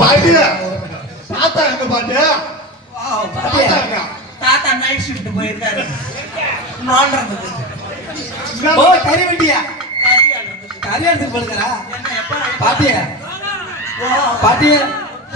பாட்டு தாத்தா எங்க பாட்டு தாத்தா நைட் ஷிஃப்ட் போயிருக்காரு நோண்டுறதுக்கு. ஓ கறி வண்டியா கல்யாணத்துக்கு போடுறா பாட்டியா பாட்டியா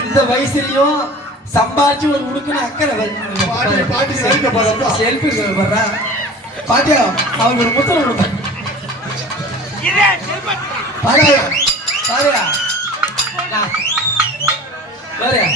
இந்த வயசுலயும் சம்பாதிச்சு ஒரு உடுக்குன்னு அக்கறை செல்ஃபி வர்றா பாட்டியா அவருக்கு ஒரு முத்திரை கொடுப்பேன் பாரியா பாரியா பாரியா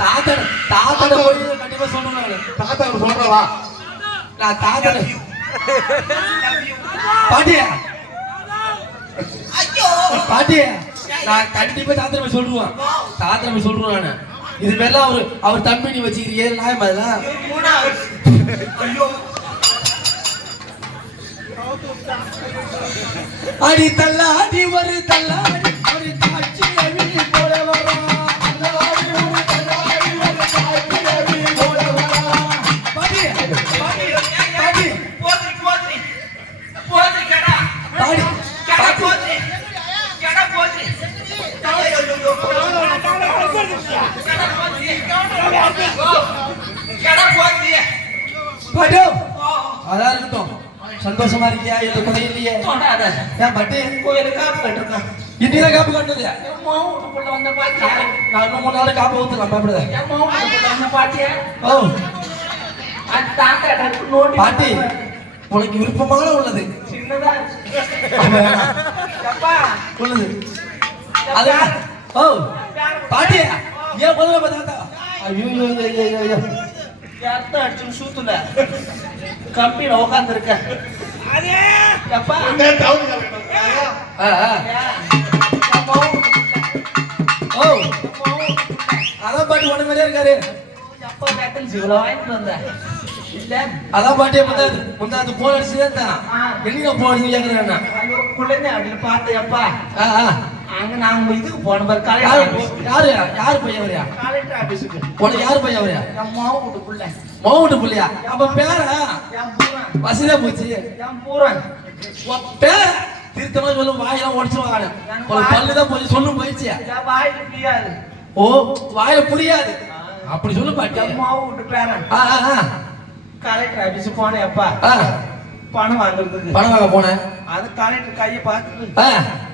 தாத்தா தாத்தாட போய் கண்டிப்பா சொல்றேன் தாத்தா சொல்றவா நான் தாத்தாட பாட்டியா பாட்டியா நான் கண்டிப்பா தாத்தா போய் சொல்லுவேன் தாத்தா போய் சொல்றேன் நானு இது பேர்லாம் அவர் தம்பி நீ வச்சுக்கிறீங்க நியாயம் அதெல்லாம் அடி தள்ளாடி ஒரு தள்ளாடி ஒரு காட்சி அழகி போல வரா தள்ளாடி ஒரு தள்ளாடி ஒரு காட்சி அழகி போல வரா பாடி பாடி பாடி போத்ரி போத்ரி போத்ரி கடா பாடி கடா போத்ரி கடா போத்ரி கடா போத்ரி பாடு அதான் இருக்கட்டும் சந்தோஷமா இருக்கியா எந்த குறையும் இல்லையே ஏன் பட்டு கோயிலுக்கு காப்பு கட்டுருக்கேன் இன்னிதான் காப்பு கட்டுறது வீட்டுக்குள்ள வந்த பாட்டியா நான் 3 நாள் காப்பு ஊத்தலாம் பயப்படுத வீட்டுக்குள்ள வந்த பாட்டியா ஓ அது தாத்தா நோண்டி பாட்டி உனக்கு விருப்பமான உள்ளது சின்னதா அப்பா உள்ளது அது ஓ பாட்டியா ஏன் முதல்ல பார்த்தாத்தா ஐயோ ஐயோ ஐயோ யார்த்த அடிச்சு சூத்துல கம்பியில உட்கார்ந்து இருக்க அப்பா ஓ அதான் பாட்டி உடனே மாதிரியே இருக்காரு அப்பா வேக்கல் இவ்வளவு வாங்கிட்டு வந்த இல்ல அதான் பாட்டியை முந்தாது போன் அடிச்சுதான் வெளியில போன் அடிச்சு கேட்கிறேன் ஐயோ குழந்தை அப்படின்னு பார்த்தேன் அப்பா அங்க நாங்க இதுக்கு போன பாரு யாரு யாரு பையன் வரையா கலெக்டர் ஆபீஸுக்கு உனக்கு யாரு பையன் வரையா என் மாவு வீட்டுக்குள்ள மவுண்டு புள்ளியா அப்ப பேரா என் பூரன் வசதியா போச்சு என் பூரன் பேர திருத்தமா சொல்லும் வாயெல்லாம் உடச்சுவாங்க உனக்கு பல்லுதான் போச்சு சொல்லும் போயிடுச்சு என் வாயில புரியாது ஓ வாயில புரியாது அப்படி சொல்லு பாட்டி என் மாவு வீட்டு பேரன் கலெக்டர் ஆபீஸ் போனேன் அப்பா பணம் வாங்குறதுக்கு பணம் வாங்க போனேன் அது கலெக்டர் கையை பார்த்துட்டு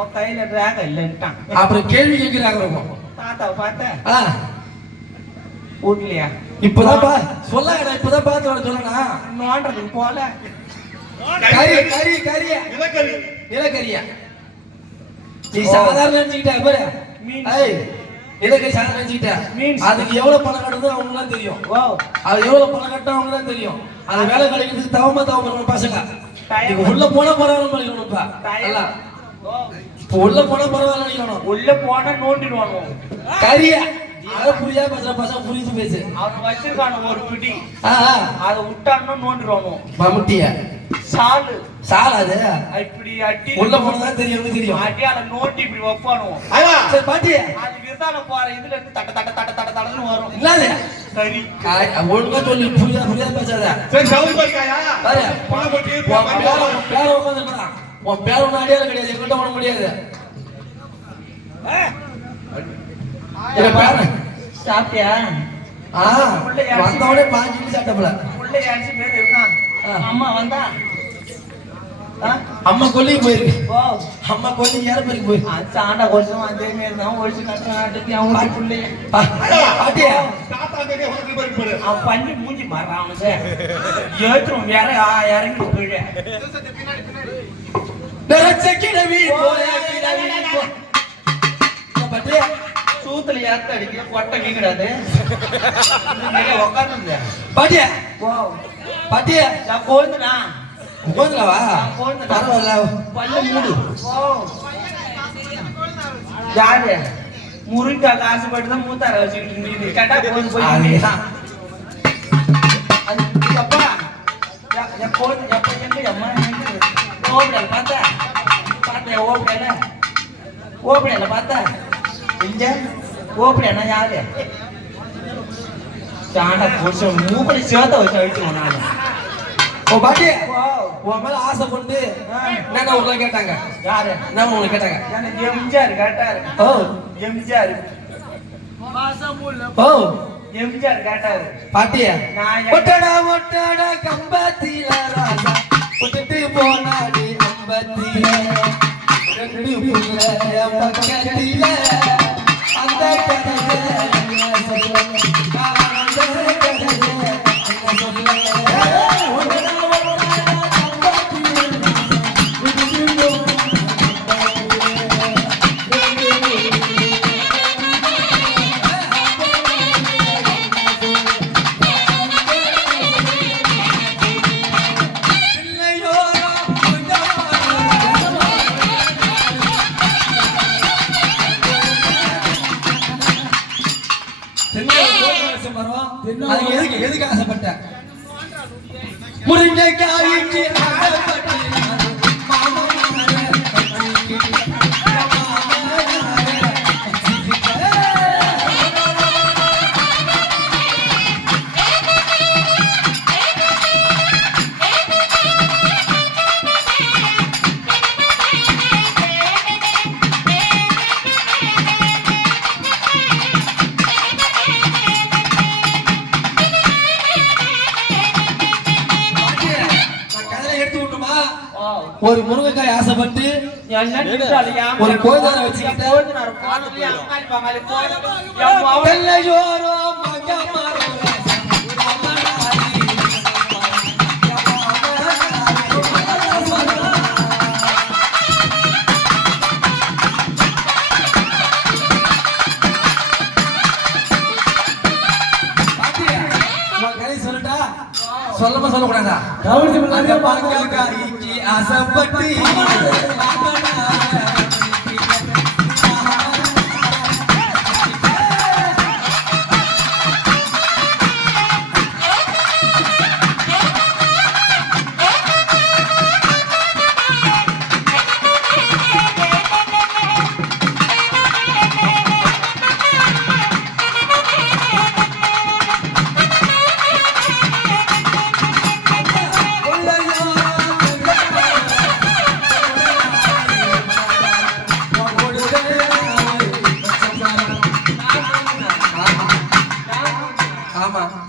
உன் கையில ரேக இல்லைன்ட்டான் அப்புறம் கேள்வி கேட்கிறாங்க இருக்கும் தாத்தாவை பார்த்தேன் வீட்லையா இப்பதான் சொல்லாங்கடா இப்பதான் பார்த்து வர சொல்லனா நோண்டுறதுக்கு போல கறி கறி கறியா நிலக்கரியா நீ சாதாரண நினைச்சுக்கிட்ட பாரு ஏய் நிலக்கரி சாதாரண நினைச்சுக்கிட்ட அதுக்கு எவ்வளவு பணம் கட்டுறது அவங்க தான் தெரியும் அது எவ்வளவு பணம் கட்ட அவங்க தான் தெரியும் அது வேலை கிடைக்கிறதுக்கு தவமா பசங்க நீங்க உள்ள போனா பரவாயில்ல பண்ணிக்கணும்ப்பா இப்போ உள்ள போனா பரவாயில்ல நினைக்கணும் உள்ள போனா நோண்டிடுவானு கரியா அத புரியா பேசுற பசங்க புரிஞ்சு பேசு அவன் வச்சிருக்கான ஒரு பிடி அதை விட்டான்னு நோண்டிடுவானு மம்முட்டியா சாலு சால் அது இப்படி அட்டி உள்ள போனதான் தெரியும் அட்டியால நோண்டி இப்படி வைப்பானு சரி பாட்டி அது விசால போற இதுல இருந்து தட்ட தட்ட தட்ட தட்ட தடன்னு வரும் இல்லாத சரி ஒழுங்கா சொல்லி புரியா பேசாத சரி சவுண்ட் பாருக்காயா பாரு பணம் போட்டு பேர உட்காந்துருக்கான் உன் பேர் ஒன்றும் அடியாத கிடையாது எங்கிட்ட பண்ண முடியாது சாப்பிட்டியா வந்தவனே பாஞ்சு சாப்பிட்டப்பல உள்ள யாச்சு பேர் இருக்கான் அம்மா வந்தா அம்மா கொல்லி போயிருக்கு ஓ அம்மா கொல்லி யார போயிருக்கு போயிருக்கு ஆண்டா கொஞ்சம் அதே மாதிரி தான் ஒழிச்சு கட்டுறான் அவன் பிள்ளைய பாட்டியா அவன் பண்ணி மூஞ்சி மாறான் அவனுக்கு ஏற்றும் வேற இறங்கி போயிடு சூத்துல ஏத்த அடிக்கல கொட்டை வீங்கிறாது உட்காந்து பாட்டியா பாட்டியா நான் கோந்துனா கோந்துலவா பரவாயில்ல பல்ல மூடு யாரு முருங்கா காசுபட்டு தான் மூத்தார வச்சுக்கிட்டு இருந்தீங்க கேட்டா கோந்து போய் அப்பா கோந்து எப்ப எங்க அம்மா ஓபடல பார்த்தா ஓபடல பார்த்தா இங்க ஓபடனா யாரு சாண்டா புருஷ மூக்கடி சேத்த வச்சு அழிச்சுவோம் நான் ஓ பாட்டி உன் மேல ஆசை கொண்டு என்ன உங்களை கேட்டாங்க யாரு என்ன உங்களை கேட்டாங்க எனக்கு எம்ஜிஆர் கேட்டாரு ஓ எம்ஜிஆர் ஓ எம்ஜிஆர் கேட்டாரு பாட்டியா நான் ஒட்டடா ஒட்டடா கம்பத்தில ராஜா விட்டுட்டு போனாடி கம்பத்தில ரெண்டு புள்ள பக்கத்தில அந்த கதைய என்ன சொல்ல அந்த கதைய என்ன சொல்ல ஒட்டடா ஒட்டடா கம்பத்தில விட்டுட்டு எதுக்கு ஆசைப்பட்ட முருங்கைக்காய்க்கு ஆசைப்பட்டு ஒரு முருங்கைக்காய் ஆசைப்பட்டு ஒரு கோயிலார வச்சுக்கிட்ட வெள்ளையோரோ மகமாரோ சொல்லமா சொல்லக்கூடாதா பாங்காய்க்கு ஆசைப்பட்டு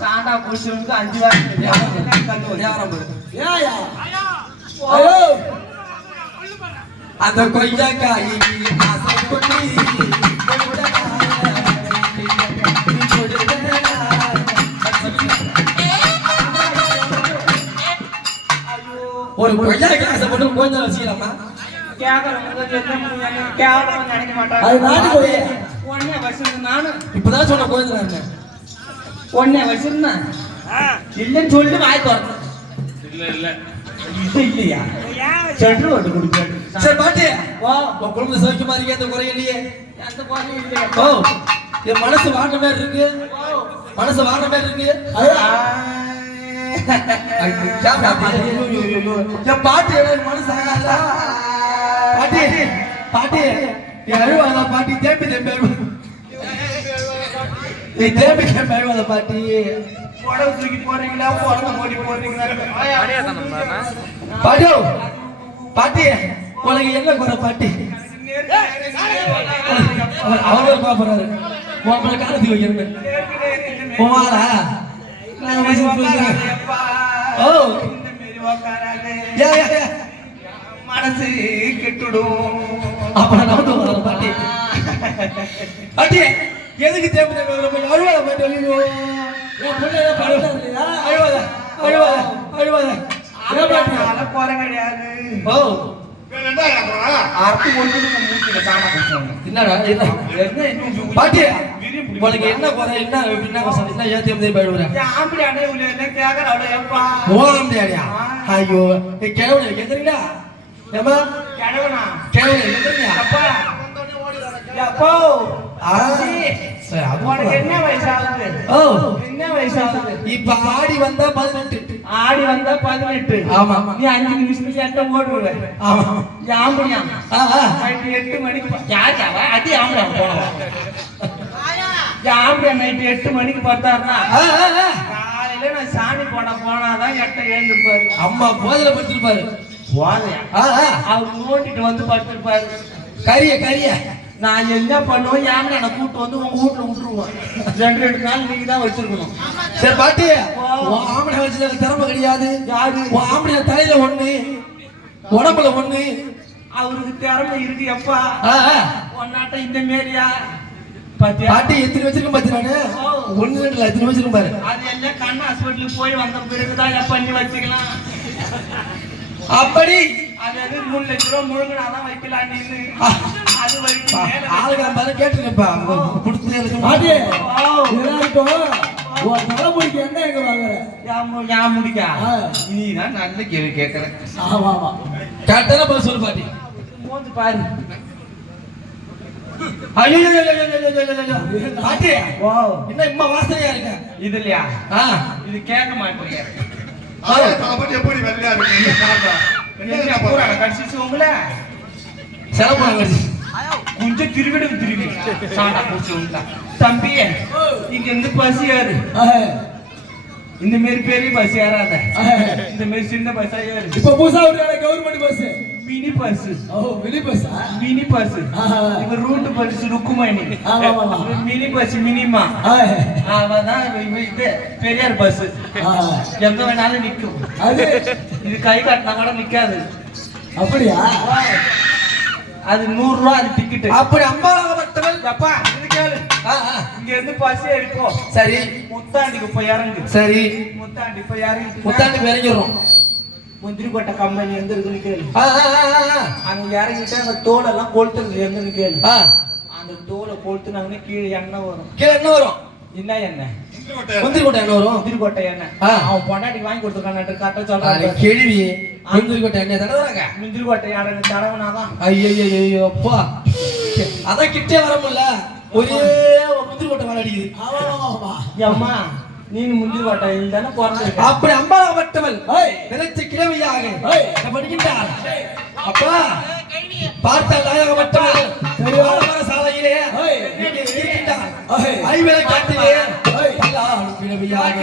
சாண்டா புருஷனுக்கு 5 வாரம் அந்த கொய்யாக்காய் ஆசைப்பட்டு ஒரு கொய்யாக்காய் ஆசைப்பட்டு கொஞ்சம் வச்சுக்கலாமா இப்பதான் சொன்ன கோயில் ஒன்னே வச்சிருந்தேன் இல்லன்னு சொல்லிட்டு வாய் திறந்தேன் இது இல்லையா சென்று வந்து கொடுப்பேன் சரி பாட்டி ஓ உன் குடும்ப சௌக்கியமா இருக்கே அந்த குறை இல்லையே எந்த குறையும் இல்லையா ஓ என் மனசு வாடுற மாதிரி இருக்கு மனசு வாடுற மாதிரி இருக்கு என் பாட்டி எனக்கு மனசு ஆகாதா பாட்டி பாட்டி என் அழுவாதா பாட்டி தேம்பி தேம்பி அழுவாத நீ தேம்பி தேம்பி அழுவாத பாட்டி உடம்பு தூக்கி போறீங்களா உடம்பு போட்டி போறீங்களா பாட்டியோ பாட்டி உனக்கு என்ன குறை பாட்டி அவர் பாப்பறாரு உங்களை காலத்துக்கு வைக்கிறேன் போவாரா ஓ மனசு கெட்டுடும் அப்ப நடந்து வர பாட்டி பாட்டி எதுக்கு தேம்பி தேம்பி அழுவாத பாட்டி அழுவாத அழுவாத அழுவாத போற கிடையாது ஓ அர்த்தம் ஒன்று மூச்சில சாணா என்னடா பாட்டி உனக்கு என்ன குறை என்ன என்ன கஷ்டம் என்ன ஏத்தி வந்து போயிடுறேன் ஆம்பளை அடைய உள்ள என்ன கேக்குற அவ்வளவு எப்பா ஓரம் தேடியா ஐயோ கிழவன எந்திரீங்களா ஏமா கிழவனா கிழவன எந்திரீங்களா அப்பா அப்போ உனக்கு என்ன வயசாகுது ஓ என்ன வயசாகுது இப்ப ஆடி வந்தா 18 ஆடி வந்தா 18 ஆமா நீ 5 நிமிஷத்துக்கு எட்ட ஓடுவ ஆமா ஆம்பளையா நைட் 8 மணிக்கு யாச்சாவா அது ஆம்பளை போறோம் ஆம்பளை நைட் 8 மணிக்கு பார்த்தாருன்னா காலையில நான் சாணி போட போனாதான் எட்ட எழுந்திருப்பாரு அம்மா போதல படுத்திருப்பாரு போதையா அவர் நோண்டிட்டு வந்து படுத்திருப்பாரு கரிய கரிய நான் என்ன பண்ணுவேன் யானை என்ன கூட்டு வந்து உங்க வீட்டுல விட்டுருவேன். 2 நாள் நீங்க தான் வச்சிருக்கணும். சரி பாட்டி, உன் ஆம்பளை வச்சதுல திறமை கிடையாது. யாரு? உன் ஆம்பளை தலையில ஒண்ணு, உடம்புல ஒண்ணு. அவருக்கு திறமை இருக்கு எப்பா. ஒன்னாட்ட இந்த மாரியா பாட்டி எத்தனை வச்சிருக்கேன் பாத்தி நானு? 1 2 எத்தனை வச்சிருக்கேன் பாரு. அது எல்லாம் கண் ஹாஸ்பிட்டலுக்கு போய் வந்த பிறகுதான் பண்ணி வச்சுக்கலாம். அப்படி அது 3 லட்சம் ரூபாய் முழுங்கினாதான் வைக்கலாம். நீனு அது வரைக்கும் ஆளுங்க பாரு கேட்டுருப்பா கொடுத்து தலைமுடிக்கு என்ன எங்க வாங்குற ஞாபகம் முடிக்கா. நீதான் நல்ல கேள்வி கேட்கற. கேட்டாலும் பதில் சொல்லு பாட்டி. மோந்து பாரு. ஐயோ பாட்டி என்ன இம்மா வாசனையா இருக்க இது இல்லையா? இது கேட்க மாட்டீங்க. அப்படி எப்படி வெள்ளையா இருக்கு? என்ன காரணம்? என்ன பூரான கடிச்சிச்சு உங்கள செலவு கடிச்சு கொஞ்சம் திருவிடு சாண்டா போச்சு உங்களா. தம்பி இங்க இருந்து பஸ் ஏறு. இந்த மாரி பெரிய பஸ் ஏறாத, இந்த மாரி சின்ன பஸ் ஏறு. இப்ப புதுசா ஒரு government bus, mini bus. Mini bus, mini bus. இவ route bus Rukkumani. Mini bus மினிமா. அவதான் இது பெரியார் பஸ். எங்க வேணாலும் நிக்கும். இது கை காட்டினா கூட நிக்காது. அப்படியா? அது 100 ரூபாய் அது டிக்கெட். அப்படி அம்பாவட்டவள் அப்பா இது கேளு. இங்க இருந்து பஸ் ஏறிப்போம். சரி. முத்தாண்டிக்கு போய் இறங்கு. சரி. முத்தாண்டி போய் இறங்கி முத்தாண்டி இறங்கிடுறோம். முந்திரிக்கோட்டை கம்பெனி எந்த இருக்குன்னு கேளு. அங்க இறங்கிட்டு அந்த தோல் எல்லாம் கொளுத்துறது எங்கன்னு கேளு. அந்த தோலை கொளுத்துனாங்கன்னா கீழே எண்ணெய் வரும். கீழே என்ன வரும்? என்ன எண்ணெய்? முந்திரிக்கோட்டை எண்ணெய் வரும். முந்திரிக்கோட்டை எண்ணெய். அவன் பொண்டாட்டி வாங்கி கொடுத்துருக்கான். கரெக்டா சொல்றாங்க. கேள்வி முந்திரிக்கோட்டை எண்ணெய் தடவுறாங்க. முந்திரிக்கோட்டை எண்ணெய் தடவுனாதான். ஐயோ அப்பா, அதான் கிட்டே வர முடியல. ஒரே முந்திரிக்கோட்டை வர அடிக்குது. அம்மா நீங்க முந்திரிக்கோட்டை தானே பிறந்திருக்க. அப்படி அம்பாவட்டவள் நினைச்ச கிழமையாக படிக்கின்றார். அப்பா பார்த்தால் நாயகப்பட்டவள் சாலையிலே ஐவேளை காட்டிலே கிழமையாக